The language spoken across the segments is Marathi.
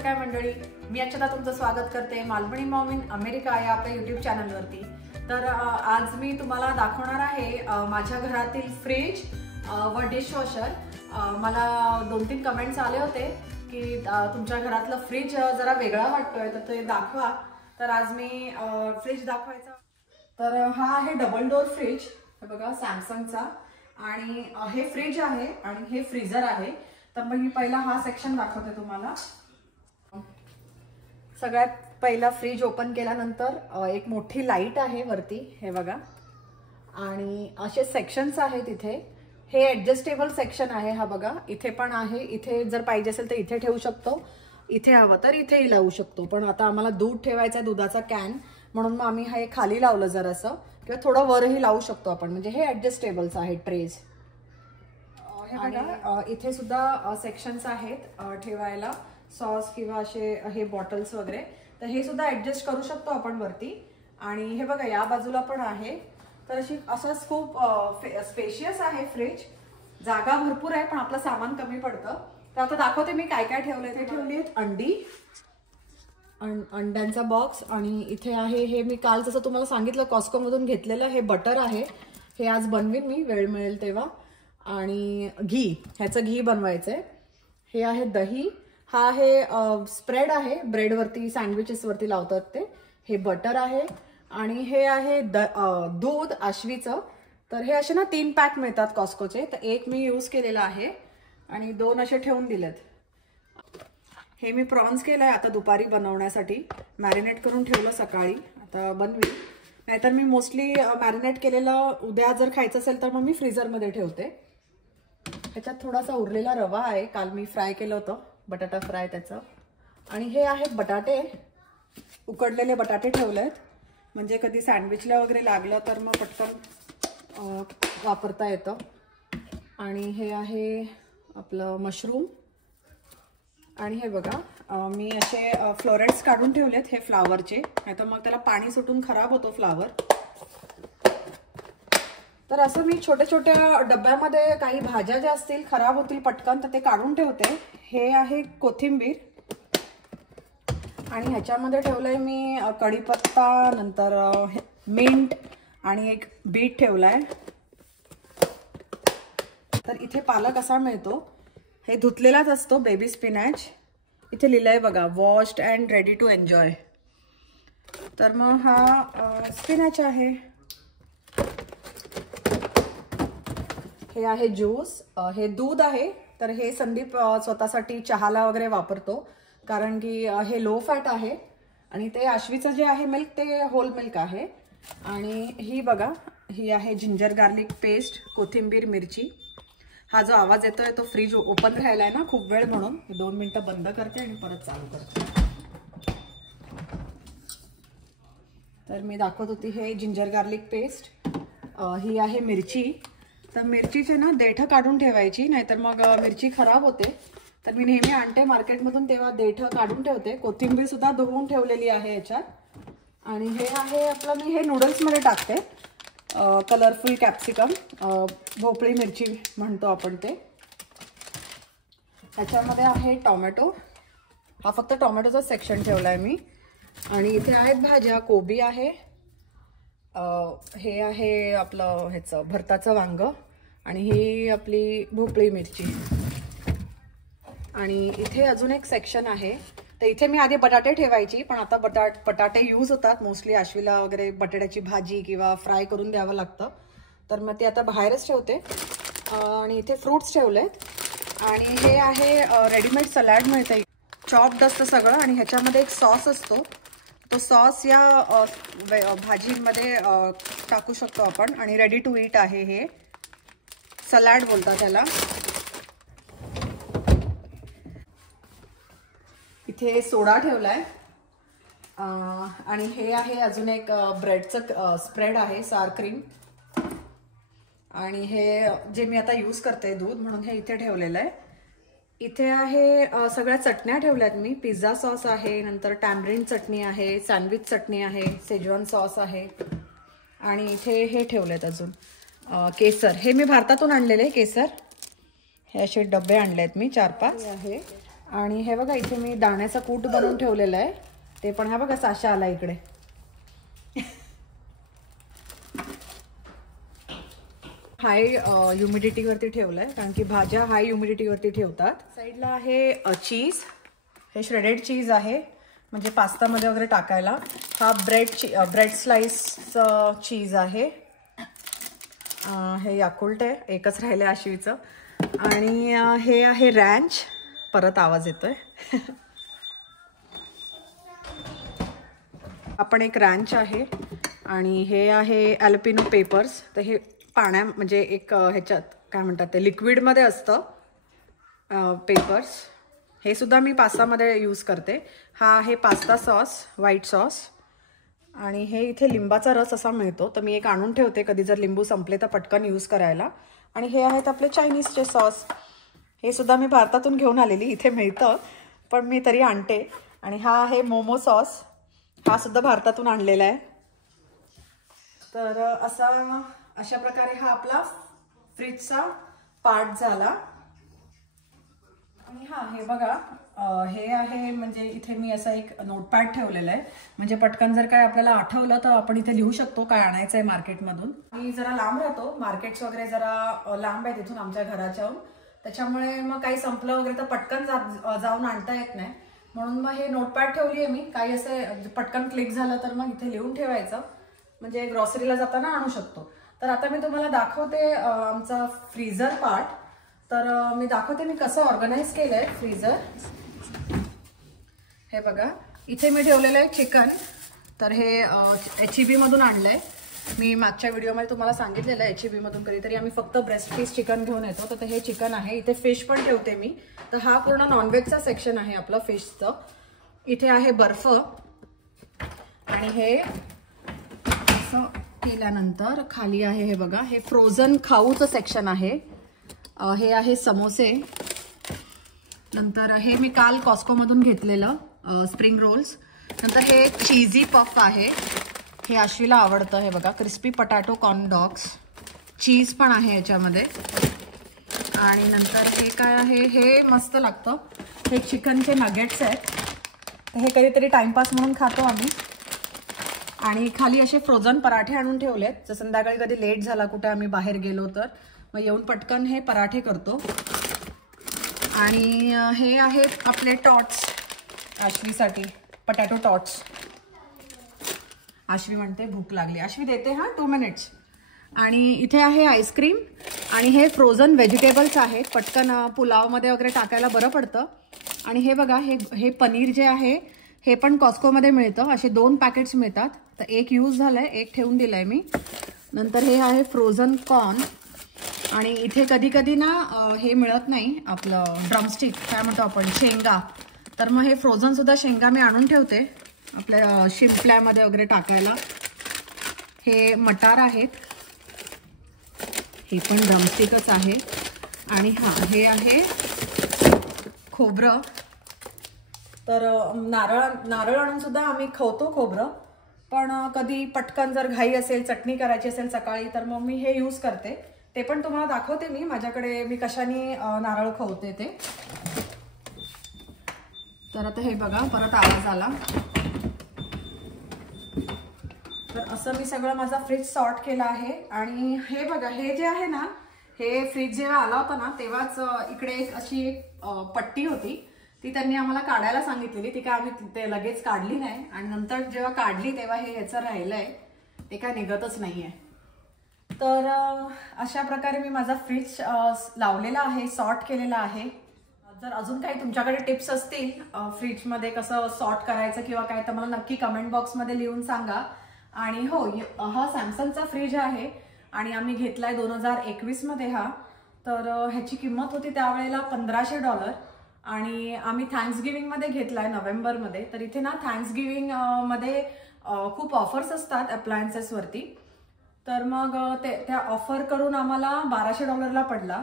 सकाळ मंडळी, मी अक्षता तुमचं स्वागत करते मालवणी मॉम इन अमेरिका या आपल्या YouTube चॅनलवरती। तर आज मी तुम्हाला दाखवणार आहे माझ्या घरातील फ्रीज व डिशवॉशर। मला 2-3 कमेंट्स आले होते की तुमच्या घरातलं फ्रीज जरा वेगळा वाटतोय तर ते दाखवा। तर आज मी फ्रीज दाखवायचा। तर हा आहे डबल डोर फ्रीज, हे बघा सॅमसंगचा, आणि हे फ्रीज आहे आणि हे फ्रीजर आहे। तर मग मी पहिला हा सेक्शन दाखवते तुम्हाला। सगळ्यात पहिला फ्रीज ओपन केल्यानंतर एक मोठी लाईट आहे वरती, हे बघा, आणि असे सेक्शन्स आहेत इथे। हे ऍडजस्टेबल सेक्शन आहे, हा बघा इथे पण आहे। इथे जर पाहिजे असेल तर इथे ठेवू शकतो, इथे हवं तर इथेही लावू शकतो। पण आता आम्हाला दूध ठेवायचा आहे, दुधाचा कॅन, म्हणून मग आम्ही हे खाली लावलं जरासं, किंवा थोडं वरही लावू शकतो आपण, म्हणजे हे ऍडजस्टेबल्स आहेत ट्रेज। हे बघा इथे सुद्धा सेक्शन्स आहेत ठेवायला सॉस किंवा असे हे बॉटल्स वगैरे, तर हे सुद्धा ऍडजस्ट करू शकतो आपण वरती। आणि हे बघा या बाजूला पण आहे। तर अशी असंच खूप स्पेशियस आहे फ्रीज, जागा भरपूर आहे पण आपलं सामान कमी पडतं। तर आता दाखवते मी काय काय ठेवलंय। ते ठेवली आहेत अंडी, अंड्यांचा बॉक्स, आणि इथे आहे हे मी काल जसं तुम्हाला सांगितलं कॉस्को मधून घेतलेलं हे बटर आहे, हे आज बनवीन मी वेळ मिळेल तेव्हा। आणि घी, ह्याचं घी बनवायचंय। हे आहे दही, हा आहे स्प्रेड आहे ब्रेडवरती सँडविचेस वरती लावतात ते, हे बटर आहे। आणि हे आहे दूध आश्वीचं। तर हे असे ना 3 पॅक मिळतात कॉस्कोचे, तर एक मी यूज केलेला आहे आणि 2 असे ठेवून दिलेत। हे मी प्रॉन्स केलंय आता दुपारी बनवण्यासाठी, मॅरिनेट करून ठेवलं सकाळी, आता बनवी। नाहीतर मी मोस्टली मॅरिनेट केलेलं उद्या जर खायचं असेल तर मग मी फ्रीजरमध्ये ठेवते। ह्याच्यात थोडासा उरलेला रवा आहे, काल मी फ्राय केलं होतं, बटाटा फ्राय त्याचं। आणि हे आहेत बटाटे, उकडलेले बटाटे ठेवलेत, म्हणजे कधी सँडविचला वगैरे लागलं तर मग पटकन वापरता येतं। आणि हे आहे आपलं मशरूम। आणि हे बघा मी असे फ्लोरेट्स काढून ठेवलेत, हे फ्लावरचे, नाहीतर मग त्याला पाणी सुटून खराब होतो फ्लावर। तर असं मी छोट्या छोट्या डब्यामध्ये काही भाज्या ज्या असतील खराब होतील पटकन तर ते काढून ठेवते। हे आहे कोथिंबीर, आणि ह्याच्यामध्ये ठेवलंय मी कढीपत्ता, नंतर मिंट, आणि एक बीट ठेवलाय। तर इथे पालक असा मिळतो, हे धुतलेलाच असतो, बेबी स्पिनॅच। इथे लिहिलंय बघा washed and ready to enjoy. तर मग हा स्पिनॅच आहे। हे आहे ज्यूस, हे दूध आहे। तर हे संदीप स्वतःसाठी चहाला वगैरे वापरतो, कारण की हे लो फॅट आहे, आणि ते आश्वीचं जे आहे मिल्क ते होल मिल्क आहे। आणि ही बघा, ही आहे जिंजर गार्लिक पेस्ट, कोथिंबीर, मिरची। हा जो आवाज येतोय तो फ्रीज ओपन राहिलाय ना खूप वेळ, म्हणून 2 मिनिटं बंद करते आणि परत चालू करते। तर मी दाखवत होती हे जिंजर गार्लिक पेस्ट, ही आहे मिरची। तर मिरचीचे ना देठ काढून ठेवायची, नाहीतर मग मिरची खराब होते। तर मी नेहमी आणते मार्केटमधून तेव्हा देठ काढून ठेवते। कोथिंबीर सुद्धा धुवून ठेवलेली आहे याच्यात। आणि हे आहे आपलं, मी हे नूडल्समध्ये टाकते, कलरफुल कॅप्सिकम, भोपळी मिरची म्हणतो आपण ते। ह्याच्यामध्ये आहे टोमॅटो, हा फक्त टोमॅटोचा सेक्शन ठेवलाय मी। आणि इथे आहेत भाज्या, कोबी आहे, हे आहे आपलं ह्याचं भरताचं वांग, आणि ही आपली भोपळी मिरची। आणि इथे अजून एक सेक्शन आहे, तर इथे मी आधी बटाटे ठेवायची, पण आता बटाटे यूज होतात मोस्टली आश्वीला वगैरे, बटाट्याची भाजी किंवा फ्राय करून द्यावं लागतं, तर मग ते आता बाहेरच ठेवते। आणि इथे फ्रूट्स ठेवलेत। आणि हे आहे रेडीमेड सलाड मिळतं, चॉप्ड असतं सगळं, आणि ह्याच्यामध्ये एक सॉस असतो, तो सॉस या भाजीमध्ये टाकू शकतो आपण, आणि रेडी टू ईट आहे, हे सलाड बोलतात त्याला। इथे सोडा ठेवलाय, आणि हे आहे अजून एक ब्रेडचं स्प्रेड आहे, सार क्रीम। आणि हे जे मी आता यूज करते दूध, म्हणून हे इथे ठेवलेलं आहे। इथे आहे सगळ्या चटण्या ठेवल्यात मी, पिझ्झा सॉस आहे, नंतर टॅमरिन चटणी आहे, सँडविच चटणी आहे, शेजवान सॉस आहे। आणि इथे हे ठेवलेत अजून केसर, हे मी भारतातून आणलेले केसर, हे असे डबे आणलेत मी 4-5 आहे। आणि हे बघा इथे मी दाण्याचा कूट बनवून ठेवलेला आहे, ते पण हा बघा साशा आला इकडे. हाय ह्युमिडिटीवरती ठेवलाय कारण की भाज्या हाय ह्युमिडिटीवरती ठेवतात. साईडला आहे चीज, हे श्रेडेड चीज आहे म्हणजे पास्तामध्ये वगैरे टाकायला. हा ब्रेड स्लाइसचं चीज आहे. हे याकुल्ट आहे, एकच राहिलं आश्वीचं. आणि हे आहे रॅंच, परत आवाज येतोय. आपण एक रॅंच आहे आणि हे आहे ॲल्पिनो पेपर्स. तर हे पाण्या म्हणजे एक ह्याच्यात काय म्हणतात ते लिक्विडमध्ये असतं पेपर्स. हे सुद्धा मी पास्तामध्ये यूज करते. हा आहे पास्ता सॉस, व्हाईट सॉस. आणि हे इथे लिंबाचा रस असा मिळतो, तर मी एक आणून ठेवते कधी जर लिंबू संपले तर पटकन यूज करायला. आणि हे आहेत आपले चायनीजचे सॉस, हे सुद्धा मी भारतातून घेऊन आलेली. इथे मिळतं पण मी तरी आणते. आणि हा आहे मोमो सॉस, हा सुद्धा भारतातून आणलेला आहे. तर अशा प्रकारे हा आपला फ्रीजचा पार्ट झाला. आणि हा हे बघा हे आहे म्हणजे इथे मी असा एक नोटपॅड ठेवलेला आहे, म्हणजे पटकन जर काय आपल्याला आठवलं तर आपण इथे लिहू शकतो काय आणायचं आहे मार्केटमधून. मी जरा लांब राहतो, मार्केट्स वगैरे जरा लांब आहे तिथून आमच्या घराच्याहून, त्याच्यामुळे मग काही संपलं वगैरे तर पटकन जाऊन आणता येत नाही. म्हणून मग हे नोटपॅड ठेवली आहे मी. काही असं पटकन क्लिक झालं तर मग इथे लिहून ठेवायचं, म्हणजे ग्रॉसरीला जाताना आणू शकतो. तर आता मी तुम्हाला दाखवते आमचा फ्रीझर पार्ट. तर मी दाखवते मी कसं ऑर्गनाइज केलंय फ्रीझर. हे बघा इथे मी ठेवलेलं आहे चिकन. तर हे HEB मधून आणलंय. मी मागच्या व्हिडिओमध्ये तुम्हाला सांगितलेलं आहे HEB मधून कधीतरी आम्ही फक्त ब्रेस्ट पीस चिकन घेऊन येतो. तर हे चिकन आहे. इथे फिश पण ठेवते मी. तर हा पूर्ण नॉनव्हेजचा सेक्शन आहे आपलं फिशचं. इथे आहे बर्फ. आणि हे असं केल्यानंतर खाली आहे हे बघा, हे फ्रोझन खाऊचं सेक्शन आहे. हे आहे समोसे. नंतर हे मी काल कॉस्कोमधून घेतलेलं स्प्रिंग रोल्स. नंतर हे चीझी पफ आहे, हे आश्वीला आवडतं. हे बघा क्रिस्पी पटॅटो कॉर्न डॉग्स, चीज पण आहे याच्यामध्ये. आणि नंतर हे काय आहे, हे मस्त लागतं, हे चिकनचे नगेट्स आहेत. हे कधीतरी टाइमपास म्हणून खातो आम्ही. आणि खाली असे फ्रोझन पराठे आणून ठेवलेत, जर संध्याकाळी कधी लेट झाला कुठे आम्ही बाहेर गेलो तर मग येऊन पटकन हे पराठे करतो. आणि हे आहेत आपले टॉट्स आश्वीसाठी, पटॅटो टॉट्स. आश्वी म्हणते भूक लागली, आश्वी देते हा 2 मिनिट्स. आणि इथे आहे आईस्क्रीम. आणि हे फ्रोझन व्हेजिटेबल्स आहेत, पटकन पुलावमध्ये वगैरे टाकायला बरं पडतं. आणि हे बघा हे पनीर जे आहे हे पण कॉस्कोमध्ये मिळतं. असे 2 पॅकेट्स मिळतात. तर एक यूज झालंय, एक ठेवून दिलंय मी. नंतर हे आहे फ्रोझन कॉर्न. आणि इथे कधी कधी ना हे मिळत नाही आपलं ड्रमस्टिक काय म्हणतो आपण, शेंगा. तर मग हे फ्रोझन सुद्धा शेंगा मी आणून ठेवते आपल्या शिंपल्यामध्ये वगैरे टाकायला. हे मटार आहेत, हे पण ड्रमस्टिकच आहे. आणि हे आहे खोबरं. तर नारळ आणून सुद्धा आम्ही खातो खोबरं, पण कधी पटकन जर घाई असेल, चटणी करायची असेल सकाळी, तर मग मी हे यूज करते. ते पण तुम्हाला दाखवते मी माझ्याकडे मी कशाने नारळ खवते ते. तर आता हे बघा परत आवाज आला. तर असं मी सगळं माझा फ्रीज सॉर्ट केला आहे. आणि हे बघा हे जे आहे ना, हे फ्रीज जेव्हा आला होता ना तेव्हाच इकडे एक अशी एक पट्टी होती, ती त्यांनी आम्हाला काढायला सांगितलेली. ती काय आम्ही ते लगेच काढली नाही. आणि नंतर जेव्हा काढली तेव्हा हे ह्याचं राहिलंय, ते काय निघतच नाहीये. तर अशा प्रकारे मी माझा फ्रीज लावलेला आहे, सॉर्ट केलेला आहे. जर अजून काही तुमच्याकडे टिप्स असतील फ्रीजमध्ये कसं सॉर्ट करायचं किंवा काय, तर मला नक्की कमेंट बॉक्समध्ये लिहून सांगा. आणि हो, हा सॅमसंगचा फ्रीज आहे आणि आम्ही घेतलाय 2021 मध्ये हा. तर ह्याची किंमत होती त्यावेळेला $1500. आणि आम्ही थँक्सगिव्हिंगमध्ये घेतलाय नोव्हेंबरमध्ये. तर इथे ना थँक्सगिव्हिंगमध्ये खूप ऑफर्स असतात अप्लायन्सेसवरती. तर मग त्या ऑफर करून आम्हाला $1200 पडला.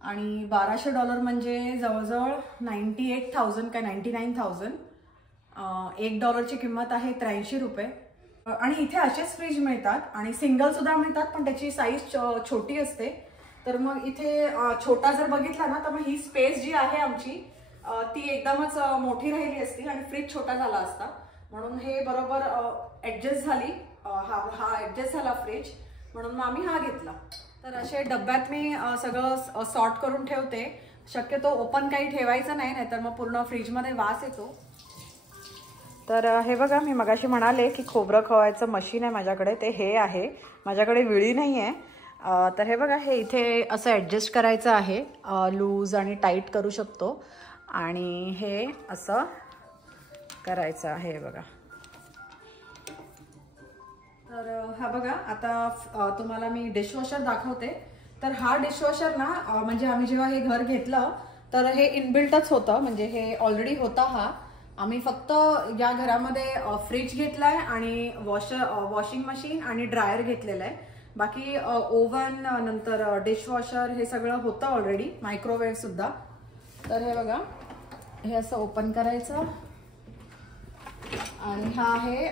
आणि $1200 म्हणजे जवळजवळ 98,000 काय 99,000. $1 किंमत आहे ₹83. आणि इथे असेच फ्रीज मिळतात आणि सिंगल सुद्धा मिळतात, पण त्याची साईज छोटी असते. तर मग इथे छोटा जर बघितला ना तर मग ही स्पेस जी आहे आमची ती एकदमच मोठी राहिली असती आणि फ्रीज छोटा झाला असता, म्हणून हे बरोबर ऍडजस्ट झाली. हा ऍडजस्ट झाला फ्रीज, म्हणून मग आम्ही हा घेतला. तर असे डब्यात मी सगळं सॉर्ट करून ठेवते. शक्यतो ओपन काही ठेवायचं नाही, नाहीतर मग पूर्ण फ्रीजमध्ये वास येतो. तर हे बघा, मी मगाशी म्हणाले की खोबरं खवायचं मशीन आहे माझ्याकडे, ते हे आहे. माझ्याकडे विळी नाही आहे. तर हे बघा, हे इथे असं ॲडजस्ट करायचं आहे. लूज आणि टाईट करू शकतो आणि हे असं करायचं आहे बघा. तर हा बघा, आता तुम्हाला मी डिशवॉशर दाखवते. तर हा डिशवॉशर ना, म्हणजे आम्ही जेव्हा हे घर घेतलं तर हे इनबिल्टच होतं, म्हणजे हे ऑलरेडी होता. हा आम्ही फक्त या घरामध्ये फ्रीज घेतलाय आणि वॉशिंग मशीन आणि ड्रायर घेतलेलं आहे. बाकी ओव्हन, नंतर डिशवॉशर हे सगळं होतं ऑलरेडी, मायक्रोवेव्ह सुद्धा. तर हे बघा, हे असं ओपन करायचं आणि हा आहे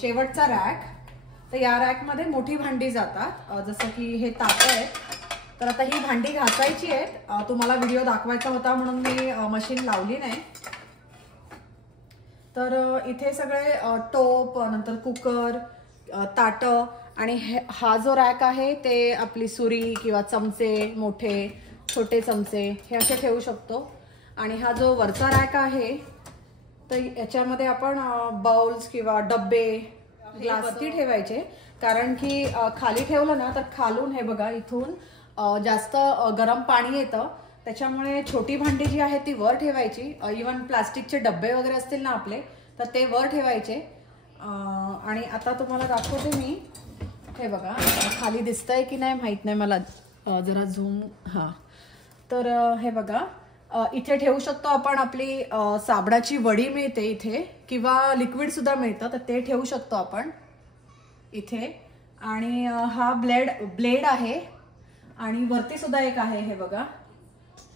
शेवटचा रॅक. तर या रॅकमध्ये मोठी भांडी जातात, जसं की हे ताटं आहेत. तर आता ही भांडी घासायची आहेत. तुम्हाला व्हिडिओ दाखवायचा होता म्हणून मी मशीन लावली नाही. तर इथे सगळे टोप, नंतर कुकर, ताटं आणि हा जो रॅक आहे ते आपली सुरी किंवा चमचे, मोठे छोटे चमचे हे असे ठेवू शकतो. आणि हा जो वरचा रॅक आहे तर याच्यामध्ये आपण बाउल्स किंवा डब्बे, ग्लासवरती ठेवायचे. कारण की खाली ठेवलं ना तर खालून हे बघा, इथून जास्त गरम पाणी येतं. त्याच्यामुळे छोटी भांडी जी आहे ती वर ठेवायची. इवन प्लास्टिकचे डब्बे वगैरे असतील ना आपले, तर ते वर ठेवायचे. आणि आता तुम्हाला दाखवते मी. हे बघा, खाली दिसतंय की नाही माहित नाही मला, जरा झूम. हां, तर हे बघा, इथे ठेवू शकतो आपण. आपली साबणाची वडी मिळते इथे, किंवा लिक्विड सुद्धा मिळतं, तर ते ठेवू शकतो आपण इथे. आणि हा ब्लेड आहे आणि वरती सुद्धा एक आहे. हे बघा,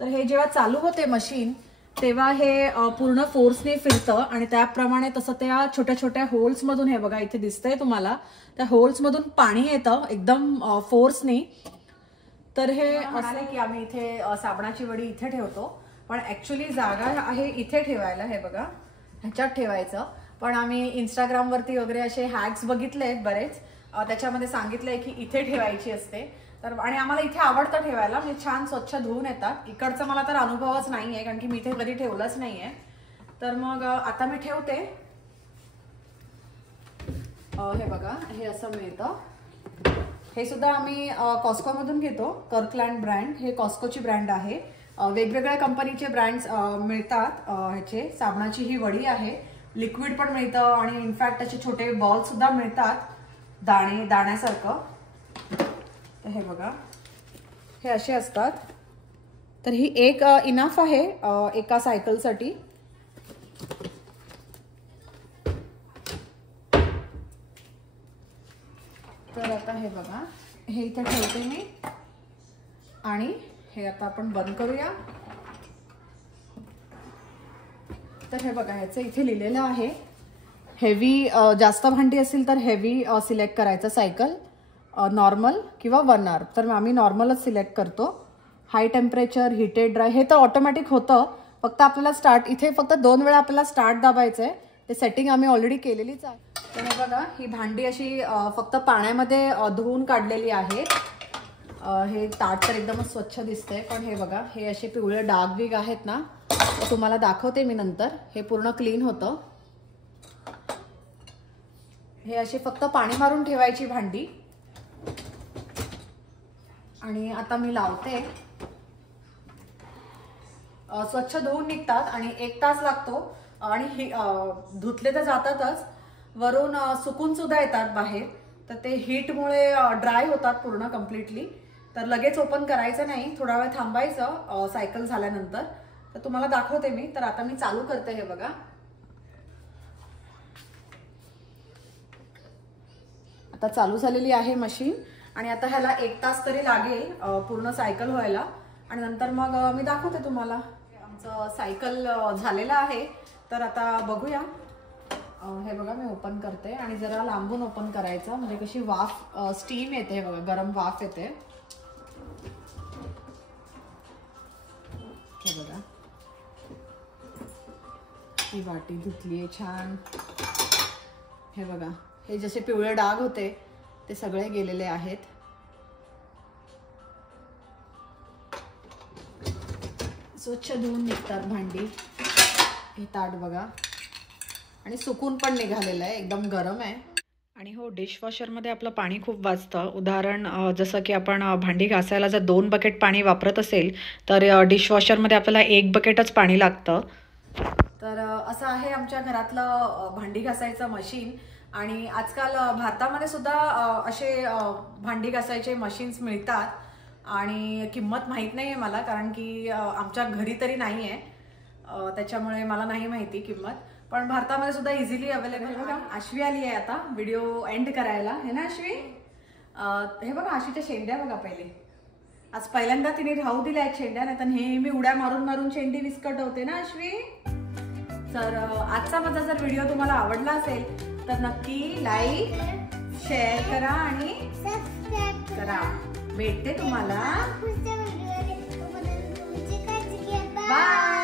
तर हे जेव्हा चालू होते मशीन तेव्हा हे पूर्ण फोर्सने फिरतं आणि त्याप्रमाणे तसं त्या छोट्या छोट्या होल्समधून, हे बघा इथे दिसतंय तुम्हाला, त्या होल्समधून पाणी येतं एकदम फोर्सने. तर हे असं की आम्ही इथे साबणाची वडी इथे ठेवतो, पण ऍक्च्युली जागा आहे इथे ठेवायला. हे बघा, ह्याच्यात ठेवायचं. पण आम्ही इंस्टाग्रामवरती वगैरे असे हॅक्स बघितले बरेच, त्याच्यामध्ये सांगितलंय की इथे ठेवायची असते. तर आणि आम्हाला इथे आवडतं ठेवायला, म्हणजे छान स्वच्छ धुवून येतात. इकडचा मला तर अनुभवच नाही आहे, कारण की मी इथे कधी ठेवलंच नाही आहे. तर मग आता मी ठेवते. हे बघा, हे असं मिळतं. हे सुद्धा आम्ही कॉस्कोमधून घेतो, कर्कलँड ब्रँड. हे कॉस्कोची ब्रँड आहे. वेगवेगळ्या कंपनीचे ब्रँड्स मिळतात ह्याचे. साबणाची ही वडी आहे, लिक्विड पण मिळतं आणि इनफॅक्ट त्याचे छोटे बॉल सुद्धा मिळतात, दाण्यासारखं. तर हे बघा, हे असे असतात. तर ही एक इनफ आहे एका सायकलसाठी. तर आता हे बघा, हे इथे ठेवते मी आणि हे आता आपण बंद करूया. तर हे बघा, ह्याचं इथे लिहिलेलं आहे हेवी. जास्त भांडी असेल तर हेवी सिलेक्ट करायचं सायकल, नॉर्मल किंवा 1 आवर. तर आम्ही नॉर्मलच सिलेक्ट करतो. हाय टेम्परेचर, हिटेड, ड्राय हे तर ऑटोमॅटिक होतं. फक्त आपल्याला स्टार्ट, इथे फक्त 2 वेळा आपल्याला स्टार्ट दाबायचं आहे. ते सेटिंग आम्ही ऑलरेडी केलेलीच आहे. तर हे बघा, ही भांडी अशी फक्त पाण्यामध्ये धुवून काढलेली आहे. हे ताट तर एकदमच स्वच्छ दिसतंय, पण हे बघा, हे असे पिवळे डाग बिग आहेत ना, तर तुम्हाला दाखवते मी नंतर. हे पूर्ण क्लीन होतं. हे अशी फक्त पाणी मारून ठेवायची भांडी. आणि आता मी लावते. स्वच्छ धुवून निघतात आणि 1 तास लागतो. आणि धुतले तर जातातच, वरून सुकून सुद्धा येतात बाहेर. तर ते हीटमुळे ड्राय होतात पूर्ण कम्प्लिटली. तर लगेच ओपन करायचं नाही, थोडा वेळ थांबायचं सायकल झाल्यानंतर. तर तुम्हाला दाखवते मी. तर आता मी चालू करते. हे बघा, आता चालू झालेली आहे मशीन. आणि आता ह्याला 1 तास तरी लागेल पूर्ण सायकल व्हायला. आणि नंतर मग मी दाखवते तुम्हाला. आमचं सायकल झालेलं आहे. तर आता बघूया. हे बघा, मी ओपन करते आणि जरा लांबून ओपन करायचं, म्हणजे कशी वाफ, स्टीम येते बघा, गरम वाफ येते. हे बघा, ही वाटी धुतली आहे छान. हे बघा, हे जसे पिवळे डाग होते ते सगळे गेलेले आहेत. स्वच्छ धुवून निघतात भांडी. हे ताट बघा, आणि सुकून पण निघालेलं आहे, एकदम गरम आहे. आणि हो, डिशवॉशरमध्ये आपलं पाणी खूप वाचतं. उदाहरण जसं की आपण भांडी घासायला जर 2 बकेट पाणी वापरत असेल तर डिशवॉशरमध्ये आपल्याला 1 बकेटच पाणी लागतं. तर असं आहे आमच्या घरातलं भांडी घासायचं मशीन. आणि आजकाल भारतामध्ये सुद्धा असे भांडी घासायचे मशीन्स मिळतात. आणि किंमत माहीत नाही आहे मला, कारण की आमच्या घरी तरी नाही आहे, त्याच्यामुळे मला नाही माहिती किंमत. पण भारतामध्ये सुद्धा इझिली अवेलेबल. बघा, आश्वी आली आहे आता व्हिडिओ एंड करायला, है ना आश्वी? हे बघा, आश्वीच्या शेंड्या बघा. आज पहिल्यांदा तिने राहू दिल्या आहेत शेंड्या, नाही तर नेहमी उड्या मारून मारून शेंडी विस्कटवते ना आश्वी. तर आजचा माझा जर व्हिडिओ तुम्हाला आवडला असेल तर नक्की लाईक, शेअर करा आणि सबस्क्राईब करा. भेटते तुम्हाला. बाय.